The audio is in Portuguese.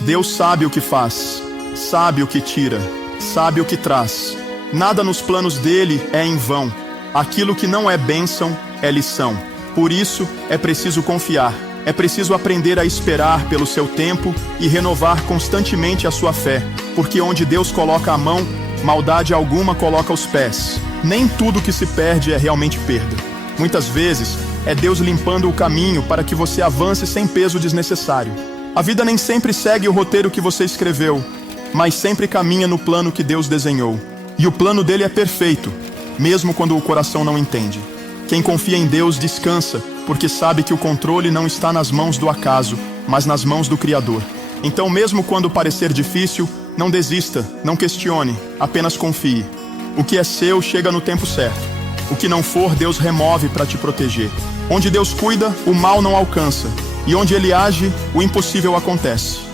Deus sabe o que faz, sabe o que tira, sabe o que traz. Nada nos planos dele é em vão. Aquilo que não é bênção é lição. Por isso, é preciso confiar. É preciso aprender a esperar pelo seu tempo e renovar constantemente a sua fé, porque onde Deus coloca a mão, maldade alguma coloca os pés. Nem tudo que se perde é realmente perda. Muitas vezes, é Deus limpando o caminho para que você avance sem peso desnecessário. A vida nem sempre segue o roteiro que você escreveu, mas sempre caminha no plano que Deus desenhou. E o plano dele é perfeito, mesmo quando o coração não entende. Quem confia em Deus descansa, porque sabe que o controle não está nas mãos do acaso, mas nas mãos do Criador. Então, mesmo quando parecer difícil, não desista, não questione, apenas confie. O que é seu chega no tempo certo. O que não for, Deus remove para te proteger. Onde Deus cuida, o mal não alcança. E onde Ele age, o impossível acontece.